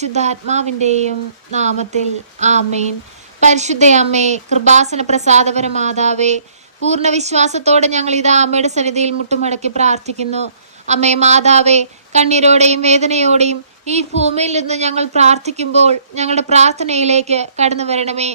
പരിശുദ്ധാത്മാവിൻ്റെയും നാമത്തിൽ ആമേൻ. പരിശുദ്ധ അമ്മേ, കൃപാസന പ്രസാദപര മാതാവേ, പൂർണ്ണ വിശ്വാസത്തോടെ ഞങ്ങൾ ഇതാ അമ്മയുടെ സന്നിധിയിൽ മുട്ടുമടക്കി പ്രാർത്ഥിക്കുന്നു. അമ്മേ മാതാവേ, കണ്ണീരോടെയും വേദനയോടെയും ഈ ഭൂമിയിൽ നിന്ന് ഞങ്ങൾ പ്രാർത്ഥിക്കുമ്പോൾ ഞങ്ങളുടെ പ്രാർത്ഥനയിലേക്ക് കടന്നു വരണമേ.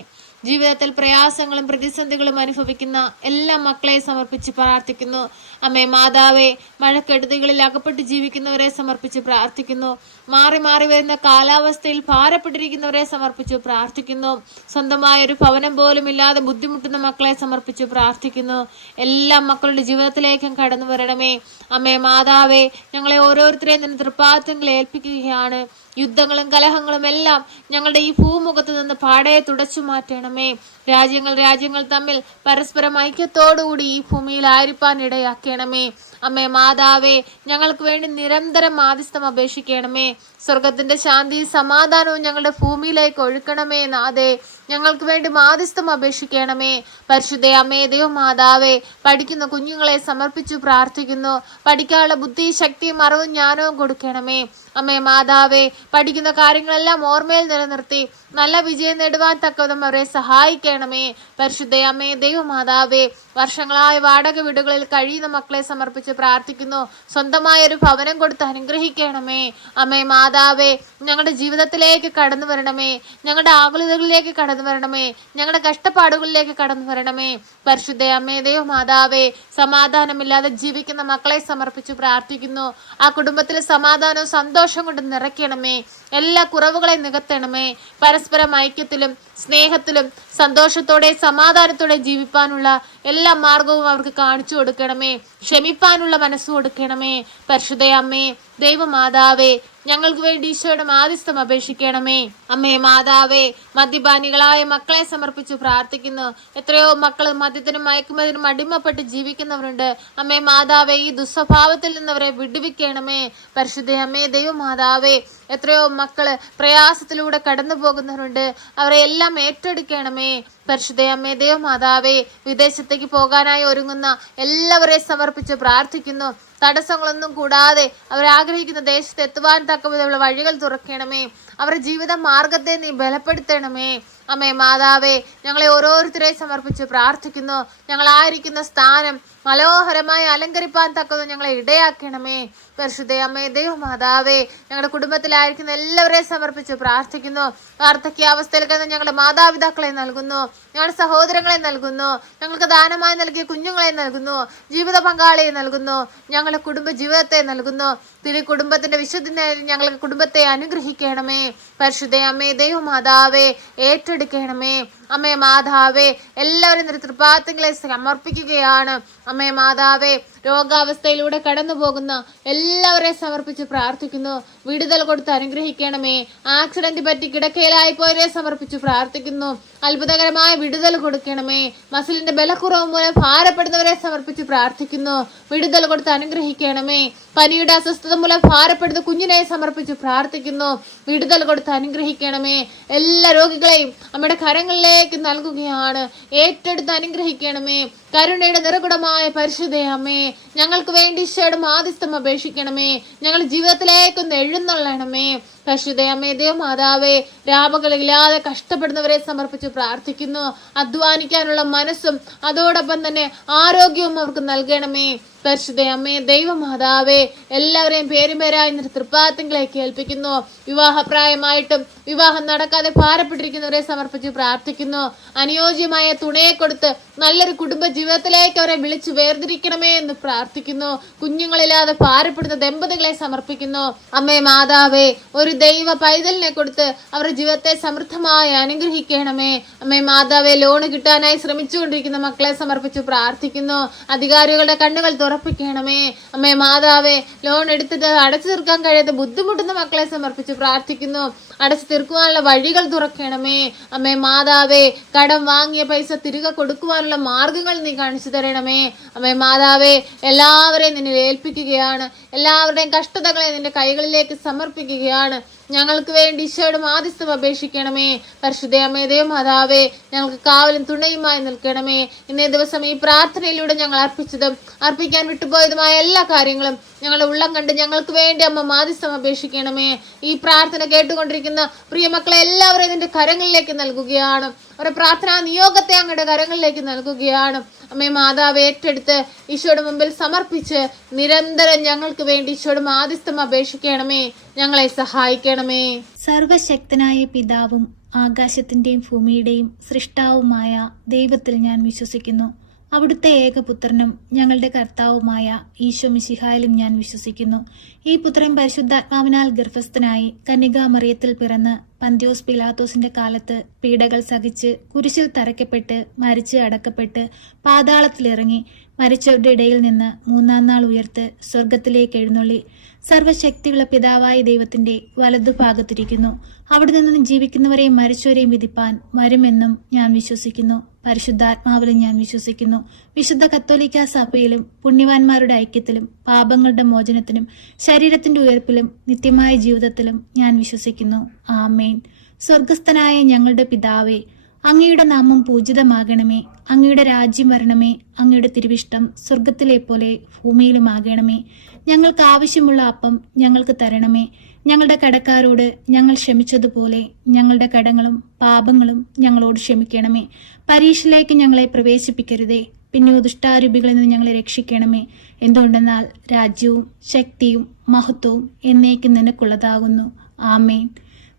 ജീവിതത്തിൽ പ്രയാസങ്ങളും പ്രതിസന്ധികളും അനുഭവിക്കുന്ന എല്ലാ മക്കളെ സമർപ്പിച്ച് പ്രാർത്ഥിക്കുന്നു. അമ്മേ മാതാവേ, മഴക്കെടുതികളിൽ അകപ്പെട്ട് ജീവിക്കുന്നവരെ സമർപ്പിച്ച് പ്രാർത്ഥിക്കുന്നു. മാറി മാറി വരുന്ന കാലാവസ്ഥയിൽ ഭാരപ്പെട്ടിരിക്കുന്നവരെ സമർപ്പിച്ച് പ്രാർത്ഥിക്കുന്നു. സ്വന്തമായൊരു ഭവനം പോലും ഇല്ലാതെ ബുദ്ധിമുട്ടുന്ന മക്കളെ സമർപ്പിച്ച് പ്രാർത്ഥിക്കുന്നു. എല്ലാ മക്കളുടെ ജീവിതത്തിലേക്കും കടന്നു വരണമേ. അമ്മേ മാതാവേ, ഞങ്ങളെ ഓരോരുത്തരെയും നിന്റെ തൃപ്പാദത്തിൽ ഏൽപ്പിക്കുകയാണ്. യുദ്ധങ്ങളും കലഹങ്ങളും എല്ലാം ഞങ്ങളുടെ ഈ ഭൂമുഖത്ത് നിന്ന് പാടെ തുടച്ചു മാറ്റണമേ. രാജ്യങ്ങൾ തമ്മിൽ പരസ്പരം ഐക്യത്തോടുകൂടി ഈ ഭൂമിയിൽ ആയിരിക്കാൻ ഇടയാക്കണമേ. അമ്മേ മാതാവേ, ഞങ്ങൾക്ക് വേണ്ടി നിരന്തരം മാധ്യസ്ഥം അപേക്ഷിക്കണമേ. സ്വർഗത്തിന്റെ ശാന്തിയും സമാധാനവും ഞങ്ങളുടെ ഭൂമിയിലേക്ക് ഒഴുക്കണമേ. നാഥേ, ഞങ്ങൾക്ക് വേണ്ടി മാധ്യസ്ഥം അപേക്ഷിക്കണമേ. പരിശുദ്ധ അമ്മേ ദൈവമാതാവേ, പഠിക്കുന്ന കുഞ്ഞുങ്ങളെ സമർപ്പിച്ചു പ്രാർത്ഥിക്കുന്നു. പഠിക്കാനുള്ള ബുദ്ധി, ശക്തിയും അറിവും ജ്ഞാനവും കൊടുക്കണമേ. അമ്മേ മാതാവേ, പഠിക്കുന്ന കാര്യങ്ങളെല്ലാം ഓർമ്മയിൽ നിലനിർത്തി നല്ല വിജയം നേടുവാൻ തക്കവിധം അവരെ സഹായിക്കണമേ. പരിശുദ്ധ അമ്മേ ദൈവമാതാവേ, വർഷങ്ങളായ വാടക വീടുകളിൽ കഴിയുന്ന മക്കളെ സമർപ്പിച്ച് പ്രാർത്ഥിക്കുന്നു. സ്വന്തമായ ഒരു ഭവനം കൊടുത്ത് അനുഗ്രഹിക്കണമേ. അമ്മേ മാതാവേ, ഞങ്ങളുടെ ജീവിതത്തിലേക്ക് കടന്നു വരണമേ. ഞങ്ങളുടെ ആകുലതകളിലേക്ക് കടന്നു വരണമേ. ഞങ്ങളുടെ കഷ്ടപ്പാടുകളിലേക്ക് കടന്നു വരണമേ. പരിശുദ്ധ അമ്മേ ദൈവമാതാവേ, സമാധാനമില്ലാതെ ജീവിക്കുന്ന മക്കളെ സമർപ്പിച്ച് പ്രാർത്ഥിക്കുന്നു. ആ കുടുംബത്തിൽ സമാധാനവും സന്തോഷം കൊണ്ട് നിറയ്ക്കണമേ. എല്ലാ കുറവുകളെയും നികത്തണമേ. പരസ്പരം ഐക്യത്തിലും സ്നേഹത്തിലും സന്തോഷത്തോടെ സമാധാനത്തോടെ ജീവിപ്പാനുള്ള എല്ലാ മാർഗവും അവർക്ക് കാണിച്ചു കൊടുക്കണമേ. ക്ഷമിപ്പാനുള്ള മനസ്സ് കൊടുക്കണമേ. പരിശുദ്ധ അമ്മേ ദൈവമാതാവേ, ഞങ്ങൾക്ക് വേണ്ടി ഈശോയുടെ മാധ്യസ്ഥം അപേക്ഷിക്കണമേ. അമ്മേ മാതാവേ, മദ്യപാനികളായ മക്കളെ സമർപ്പിച്ച് പ്രാർത്ഥിക്കുന്നു. എത്രയോ മക്കൾ മദ്യത്തിനും മയക്കുമതിനും അടിമപ്പെട്ട് ജീവിക്കുന്നവരുണ്ട്. അമ്മേ മാതാവേ, ഈ ദുസ്വഭാവത്തിൽ നിന്നവരെ വിടുവിക്കണമേ. പരിശുദ്ധ അമ്മേ ദൈവമാതാവേ, എത്രയോ മക്കള് പ്രയാസത്തിലൂടെ കടന്നു പോകുന്നവരുണ്ട്. അവരെ എല്ലാം ഏറ്റെടുക്കണമേ. പരിശുദ്ധ അമ്മേ ദൈവമാതാവേ, വിദേശത്തേക്ക് പോകാനായി ഒരുങ്ങുന്ന എല്ലാവരെയും സമർപ്പിച്ച് പ്രാർത്ഥിക്കുന്നു. തടസ്സങ്ങളൊന്നും കൂടാതെ അവരാഗ്രഹിക്കുന്ന ദേശത്ത് എത്തുവാൻ തക്കവിധമുള്ള വഴികൾ തുറക്കണമേ. അവരുടെ ജീവിത മാർഗത്തെ നീ ബലപ്പെടുത്തണമേ. അമ്മേ മാതാവേ, ഞങ്ങളെ ഓരോരുത്തരെയും സമർപ്പിച്ച് പ്രാർത്ഥിക്കുന്നു. ഞങ്ങളായിരിക്കുന്ന സ്ഥാനം മനോഹരമായി അലങ്കരിപ്പാൻ തക്കതും ഞങ്ങളെ ഇടയാക്കണമേ. പരിശുദ്ധ അമ്മേ ദൈവമാതാവേ, ഞങ്ങളുടെ കുടുംബത്തിലായിരിക്കുന്ന എല്ലാവരെയും സമർപ്പിച്ച് പ്രാർത്ഥിക്കുന്നു. വാർദ്ധക്യാവസ്ഥയിൽ കിടന്ന് ഞങ്ങളുടെ മാതാപിതാക്കളെ നൽകുന്നു. ഞങ്ങളുടെ സഹോദരങ്ങളെ നൽകുന്നു. ഞങ്ങൾക്ക് ദാനമായി നൽകിയ കുഞ്ഞുങ്ങളെ നൽകുന്നു. ജീവിത പങ്കാളിയെ നൽകുന്നു. ഞങ്ങളുടെ കുടുംബ ജീവിതത്തെ നൽകുന്നു. തിരു കുടുംബത്തിന്റെ വിശുദ്ധ ഞങ്ങളുടെ കുടുംബത്തെ അനുഗ്രഹിക്കണമേ. പരിശുദ്ധ അമ്മേ ദൈവമാതാവേ, ഏറ്റെടുക്കണമേ. അമ്മേ മാതാവേ, എല്ലാവരും തൃപ്പാദങ്ങളെ സമർപ്പിക്കുകയാണ്. അമ്മേ മാതാവേ, രോഗാവസ്ഥയിലൂടെ കടന്നു പോകുന്ന എല്ലാവരെയും സമർപ്പിച്ച് പ്രാർത്ഥിക്കുന്നു. വിടുതൽ കൊടുത്ത് അനുഗ്രഹിക്കണമേ. ആക്സിഡന്റ് പറ്റി കിടക്കയിലായി പോയവരെ സമർപ്പിച്ച് പ്രാർത്ഥിക്കുന്നു. അത്ഭുതകരമായ വിടുതൽ കൊടുക്കണമേ. മസിലിന്റെ ബലക്കുറവ് മൂലം ഭാരപ്പെടുന്നവരെ സമർപ്പിച്ച് പ്രാർത്ഥിക്കുന്നു. വിടുതൽ കൊടുത്ത് അനുഗ്രഹിക്കണമേ. പനിയുടെ അസ്വസ്ഥത മൂലം ഭാരപ്പെടുന്ന കുഞ്ഞിനെ സമർപ്പിച്ച് പ്രാർത്ഥിക്കുന്നു. വിടുതൽ കൊടുത്ത് അനുഗ്രഹിക്കണമേ. എല്ലാ രോഗികളെയും നമ്മുടെ കരങ്ങളിലേക്ക് നൽകുകയാണ്. ഏറ്റെടുത്ത് അനുഗ്രഹിക്കണമേ. കരുണയുടെ നിറകുടമായ പരിശുദ്ധ അമ്മേ, ഞങ്ങൾക്ക് വേണ്ടി ഈശോയുടെ മാധ്യസ്ഥം അപേക്ഷിക്കണമേ. ഞങ്ങളുടെ ജീവിതത്തിലേക്കൊന്ന് എഴുന്നള്ളണമേ. പരിശുദ്ധ അമ്മേ ദൈവമാതാവേ, രാപകളില്ലാതെ കഷ്ടപ്പെടുന്നവരെ സമർപ്പിച്ച് പ്രാർത്ഥിക്കുന്നു. അധ്വാനിക്കാനുള്ള മനസ്സും അതോടൊപ്പം തന്നെ ആരോഗ്യവും അവർക്ക് നൽകണമേ. പരിശുദ്ധ അമ്മേ ദൈവമാതാവേ, എല്ലാവരെയും പേരുപേരായി തൃപ്പാദങ്ങളിലേക്ക് ഏൽപ്പിക്കുന്നു. വിവാഹപ്രായമായിട്ടും വിവാഹം നടക്കാതെ ഭാരപ്പെട്ടിരിക്കുന്നവരെ സമർപ്പിച്ച് പ്രാർത്ഥിക്കുന്നു. അനുയോജ്യമായ തുണയെ കൊടുത്ത് നല്ലൊരു കുടുംബ ജീവിതത്തിലേക്ക് അവരെ വിളിച്ചു വേർതിരിക്കണമേ എന്ന് പ്രാർത്ഥിക്കുന്നു. കുഞ്ഞുങ്ങളില്ലാതെ ഭാരപ്പെടുന്ന ദമ്പതികളെ സമർപ്പിക്കുന്നു. അമ്മേ മാതാവേ, ഒരു ദൈവ പൈതലിനെ കൊടുത്ത് അവരുടെ ജീവിതത്തെ സമൃദ്ധമായി അനുഗ്രഹിക്കണമേ. അമ്മേ മാതാവേ, ലോണ് കിട്ടാനായി ശ്രമിച്ചുകൊണ്ടിരിക്കുന്ന മക്കളെ സമർപ്പിച്ച് പ്രാർത്ഥിക്കുന്നു. അധികാരികളുടെ കണ്ണുകൾ തുറപ്പിക്കണമേ. അമ്മേ മാതാവേ, ലോൺ എടുത്തിട്ട് അടച്ചു തീർക്കാൻ കഴിയാതെ ബുദ്ധിമുട്ടുന്ന മക്കളെ സമർപ്പിച്ച് പ്രാർത്ഥിക്കുന്നു. അടച്ചു തീർക്കുവാനുള്ള വഴികൾ തുറക്കണമേ. അമ്മേ മാതാവേ, കടം വാങ്ങിയ പൈസ തിരികെ കൊടുക്കുവാനുള്ള മാർഗങ്ങൾ നീ കാണിച്ചു തരണമേ. അമ്മേ മാതാവേ, എല്ലാവരെയും നിന്നിൽ ഏൽപ്പിക്കുകയാണ്. എല്ലാവരുടെയും കഷ്ടതകളെ നിന്റെ കൈകളിലേക്ക് സമർപ്പിക്കുകയാണ്. ഞങ്ങൾക്ക് വേണ്ടി ഈശോയുടെ മാധ്യസ്ഥം അപേക്ഷിക്കണമേ. പരിശുദ്ധ അമ്മേ ദേവമാതാവേ, ഞങ്ങൾക്ക് കാവലും തുണയുമായി നിൽക്കണമേ. ഇന്നേ ദിവസം ഈ പ്രാർത്ഥനയിലൂടെ ഞങ്ങൾ അർപ്പിച്ചതും അർപ്പിക്കാൻ വിട്ടുപോയതുമായ എല്ലാ കാര്യങ്ങളും ഞങ്ങളുടെ ഉള്ളം കണ്ട് ഞങ്ങൾക്ക് വേണ്ടി അമ്മ മാധ്യസ്ഥം അപേക്ഷിക്കണമേ. ഈ പ്രാർത്ഥന കേട്ടുകൊണ്ടിരിക്കുന്ന പ്രിയമക്കളെ എല്ലാവരും ഇതിന്റെ കരങ്ങളിലേക്ക് നൽകുകയാണ്. അവരുടെ പ്രാർത്ഥനാ നിയോഗത്തെ അങ്ങയുടെ കരങ്ങളിലേക്ക് നൽകുകയാണ്. അമ്മേ മാതാവ് ഏറ്റെടുത്ത് ഈശോയുടെ മുമ്പിൽ സമർപ്പിച്ച് നിരന്തരം ഞങ്ങൾക്ക് വേണ്ടി ഈശോയുടെ മാധ്യസ്ഥം അപേക്ഷിക്കണമേ. ഞങ്ങളെ സഹായിക്കണമേ. സർവശക്തനായ പിതാവും ആകാശത്തിന്റെയും ഭൂമിയുടെയും സൃഷ്ടാവുമായ ദൈവത്തിൽ ഞാൻ വിശ്വസിക്കുന്നു. അവിടുത്തെ ഏകപുത്രനും ഞങ്ങളുടെ കർത്താവുമായ ഈശോ മിശിഹായിലും ഞാൻ വിശ്വസിക്കുന്നു. ഈ പുത്രൻ പരിശുദ്ധാത്മാവിനാൽ ഗർഭസ്ഥനായി കന്യകാമറിയത്തിൽ പിറന്ന് പന്ത്യോസ് പിലാത്തോസിന്റെ കാലത്ത് പീഡകൾ സഹിച്ച് കുരിശിൽ തറയ്ക്കപ്പെട്ട് മരിച്ച് അടക്കപ്പെട്ട് പാതാളത്തിലിറങ്ങി മരിച്ചവരുടെ ഇടയിൽ നിന്ന് മൂന്നാം നാൾ ഉയർത്ത് സ്വർഗത്തിലേക്ക് എഴുന്നള്ളി സർവശക്തിയുള്ള പിതാവായ ദൈവത്തിന്റെ വലതുഭാഗത്തിരിക്കുന്നു. അവിടെ നിന്ന് ജീവിക്കുന്നവരെയും മരിച്ചവരെയും വിധിപ്പാൻ വരുമെന്നും ഞാൻ വിശ്വസിക്കുന്നു. പരിശുദ്ധാത്മാവിലും ഞാൻ വിശ്വസിക്കുന്നു. വിശുദ്ധ കത്തോലിക്ക സഭയിലും പുണ്യവാന്മാരുടെ ഐക്യത്തിലും പാപങ്ങളുടെ മോചനത്തിനും ശരീരത്തിന്റെ ഉയർപ്പിലും നിത്യമായ ജീവിതത്തിലും ഞാൻ വിശ്വസിക്കുന്നു. ആമേൻ. സ്വർഗസ്ഥനായ ഞങ്ങളുടെ പിതാവേ, അങ്ങയുടെ നാമം പൂജിതമാകണമേ. അങ്ങയുടെ രാജ്യം വരണമേ. അങ്ങയുടെ തിരുവിഷ്ടം സ്വർഗത്തിലെ പോലെ ഭൂമിയിലുമാകണമേ. ഞങ്ങൾക്ക് ആവശ്യമുള്ള അപ്പം ഞങ്ങൾക്ക് തരണമേ. ഞങ്ങളുടെ കടക്കാരോട് ഞങ്ങൾ ക്ഷമിച്ചതുപോലെ ഞങ്ങളുടെ കടങ്ങളും പാപങ്ങളും ഞങ്ങളോട് ക്ഷമിക്കണമേ. പരീക്ഷയിലേക്ക് ഞങ്ങളെ പ്രവേശിപ്പിക്കരുതേ, പിന്നെ ദുഷ്ടാരൂപികളിൽ നിന്ന് ഞങ്ങളെ രക്ഷിക്കണമേ. എന്തുകൊണ്ടെന്നാൽ രാജ്യവും ശക്തിയും മഹത്വവും എന്നേക്കും നിനക്കുള്ളതാകുന്നു. ആമേൻ.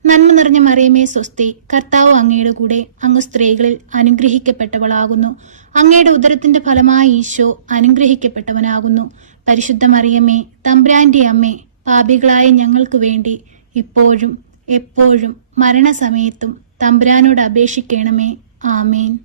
നന്മ നിറഞ്ഞ മറിയമേ സ്വസ്തി, കർത്താവ് അങ്ങയുടെ കൂടെ, അങ്ങ് സ്ത്രീകളിൽ അനുഗ്രഹിക്കപ്പെട്ടവളാകുന്നു. അങ്ങയുടെ ഉദരത്തിന്റെ ഫലമായി ഈശോ അനുഗ്രഹിക്കപ്പെട്ടവനാകുന്നു. പരിശുദ്ധ മറിയമേ, തമ്പുരാന്റെ അമ്മേ, പാപികളായ ഞങ്ങൾക്ക് വേണ്ടി ഇപ്പോഴും എപ്പോഴും മരണസമയത്തും തമ്പുരാനോട് അപേക്ഷിക്കണമേ. ആമേൻ.